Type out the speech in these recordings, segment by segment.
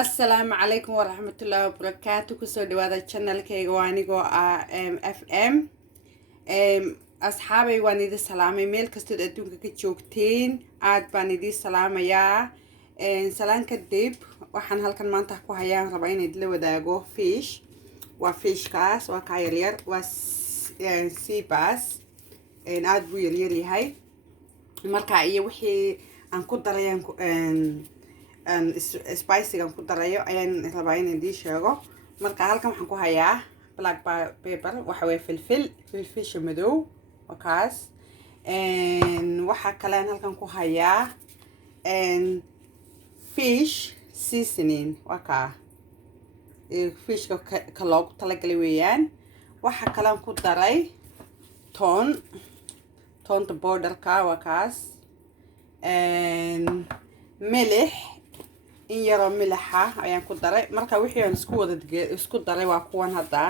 السلام عليكم ورحمة الله وبركاته. كسو دوادا channel كيغا وانيغو FM أصحابي وانيدي سلامي ميل كستو أدونك كتشوكتين عاد بانيدي سلامي يا سلام كدب وحن هالكن مانتح كو هيان ربعين يدلو وداغو فيش وفيش كاس وكايرير سي باس عاد بو يريري هاي مركا إيا وحي أنكو داريان spicy ku darayo ayaan rabaa inaan idin sheego marka halkan waxaan ku hayaa black pepper waxa way filfisha madow wakaas waxa kale aan halkan ku hayaa fish seasoning waka fish ka loogu talagalay weeyaan waxa kale aan ku daray toonta powderka wakaas milix in yaro milaxa ayaan ku daray marka wixii aan isku daray waa kuwan hadda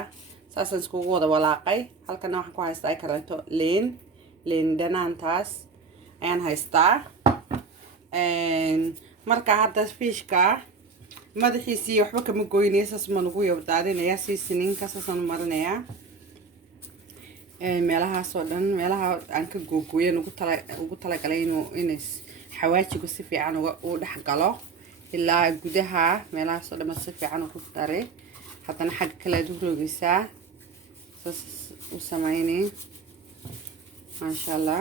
saasan isku wada walaaqay halkan waxaan ku haystaa ay kaleeto leen dhanaantaas ayaan haystaa marka hadda fishka madaxiisii waxba kama goynaysa saas ma lagu yabdaadinaya seasoning-ka saasaan u marinayaa meelahaas oo dhan meelaha aan ka googooyan ugu talagalay inay xawaajigu si fiican u dhex galo ilaa gudaha meelahaas oo dhan si fiican u daray haddana xagga kale aad u roogaysaa saas u sameynay maasha allah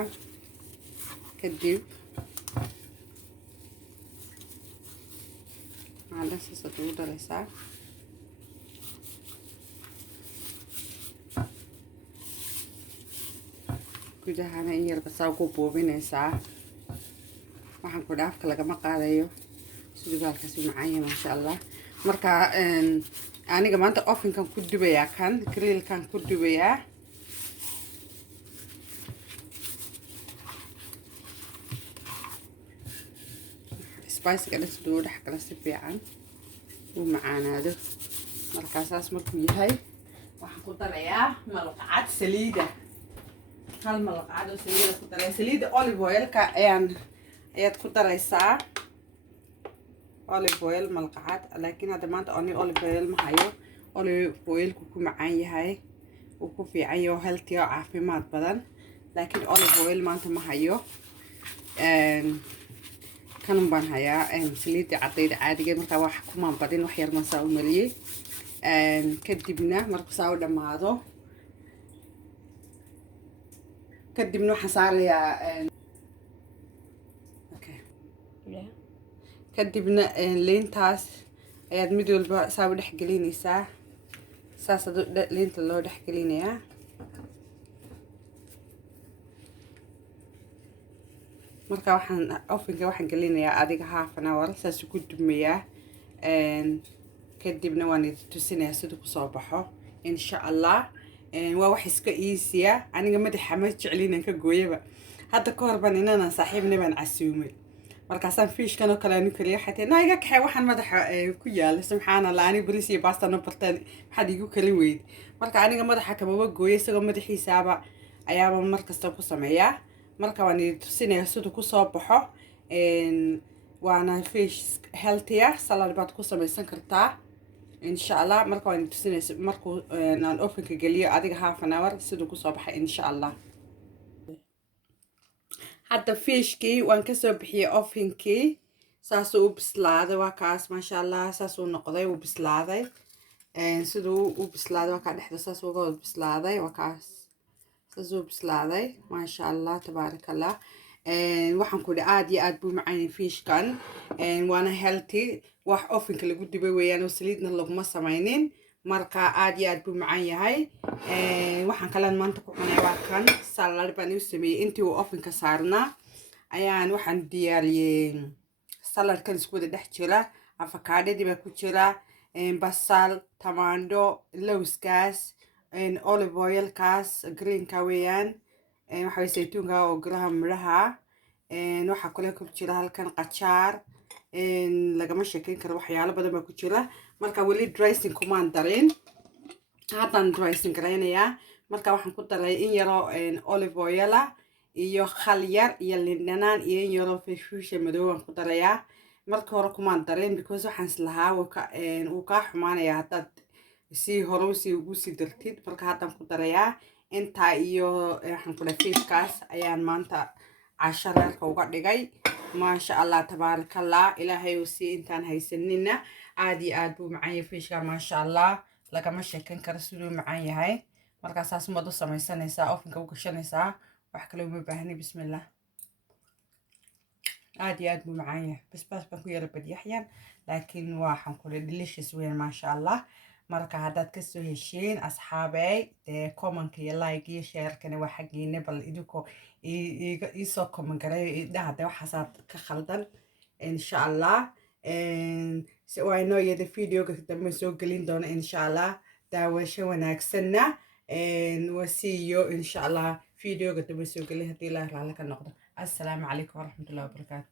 kadib saas aad ugu daraysaa gudahana in yarba saa ugu buubinaysaa waxaan ku dhaafka lagama qaadayo sidugaalkaasi macaanya maasha allah marka aniga maanta ovenkan ku dubayaa kan grillkan ku dubayaa spice-ga dhan siduu dhex gala si fiican uu macaanaado markaasaas markuu yahay waxaan ku darayaa malqacad saliida hal malqacad oo saliida ku daraya saliida olive oil-ka ayaad ku daraysaa olive oil malqacad laakiin hadda maanta olive oil ma hayo olive oil-ku ku macaan yahay uu ku fiican yahay healthy oo caafimaad badan laakiin olive oil maanta ma hayo kanun baan hayaa saliidda cadayda caadigeed markaa wax kumaan badin wax yar maan saa u mariyey kadibna markuu saa u dhammaado kadibna waxaan saarayaa kadibna leentaas ayaad mid walba saa u dhex gelinaysaa saas leenta loo dhex gelinayaa marka ovenka waxaan gelinayaa adiga half an hour saas ku dumayaa kadibna waan idin tusinayaa siduu kusoo baxo insha allah waa wax iska easy aniga madaxa ma jeclin aan ka gooyaba hadda ka hor baan inaan saaxiibna baan casuumay markaasaan fishkan oo kale aan kaliya xatay naaga kaxay waxaan madaxa ku yaal subxaanallah ani bariis iyo pasta no bartaan maxaad igu kala weyd marka aniga madaxa kamaba gooyay isagoo madaxiisaaba ayaaba markasta ku sameeyaa marka waan idin tusinayaa siduu kusoo baxo waana fish healthy salad baad ku samaysan kartaa insha allah marka waan idin tusinaysaa markuu aan ovenka geliyo adiga half an hour siduu kusoo baxay insha allah hadda fishkii waan kasoo bixiyay ovenkii saasuu u bislaaday waa kaas maasha allah saasuu noqday uu bislaaday siduu u bislaaday waa kaa dhexda saas uga wada bislaaday waa kaas saasuu bislaaday maasha allah tabaaraka allah waxaan ku dhahay aad iyo aad buu macaan fishkan waana healthy wax ovenka lagu dubay weeyaan oo saliidna laguma samaynin marka aad iyo aad buu macaan yahay waxaan kalaan maanta ku cunay waa kan salad baan u sameeyay intii uu ovenka saarnaa ayaan waxaan diyaariyay saladkan isku wada dhex jira avocadodii baa ku jira basal tamaandho lowskaas olive oil-kaas greenka weeyaan waxa way saytuunka oo garaha midhaha waxaa kale ku jira halkan qajaar lagama sheekeyn karo waxyaalo badan baa ku jira marka weli dressing kumaan darin haddaan dressing garaynayaa marka waxaan ku daray in yaro olive oil iyo khal yar iyo liin dhanaan iyo in yaro filfisha madow aan ku darayaa marka hore kumaan dareen because waxaan islahaa wuu kaa xumaanayaa haddaad sii hore ugu sii dartid marka haddaan ku darayaa intaa iyo waxaan ku dhahay fiishkaas ayaan maanta casho reerka uga dhigay maasha allah tabaarakallah ilaahay uu sii intaan haysanina aad iyo aad buu macaan yahay fiishka maasha allah lagama sheekan karo siduu macaan yahay markaasaas maad u samaysanaysaa ofinka u gashanaysaa wax kale uma baahni bismillah aad iyo aad buu macaan yahay basbaas baan ku yara badyaxyaan laakiin waxaan ku dhahay delicious weyn maasha allah marka haddaad kasoo hesheen asxaabey dee commonka iyo like iyo sharekana waa xaggiina bal idinkoo iisoo comment gareeyo idhaha dee waxaasaad ka khaldan insha allah waa inoo iyada videoga dambe soo gelin doona insha allah daawasho wanaagsanna wasiiyo insha allah videoga dambe soo gelin haddii ilaah raali ka noqdo assalaamu calaykum waraxmatullahi wabarakaatu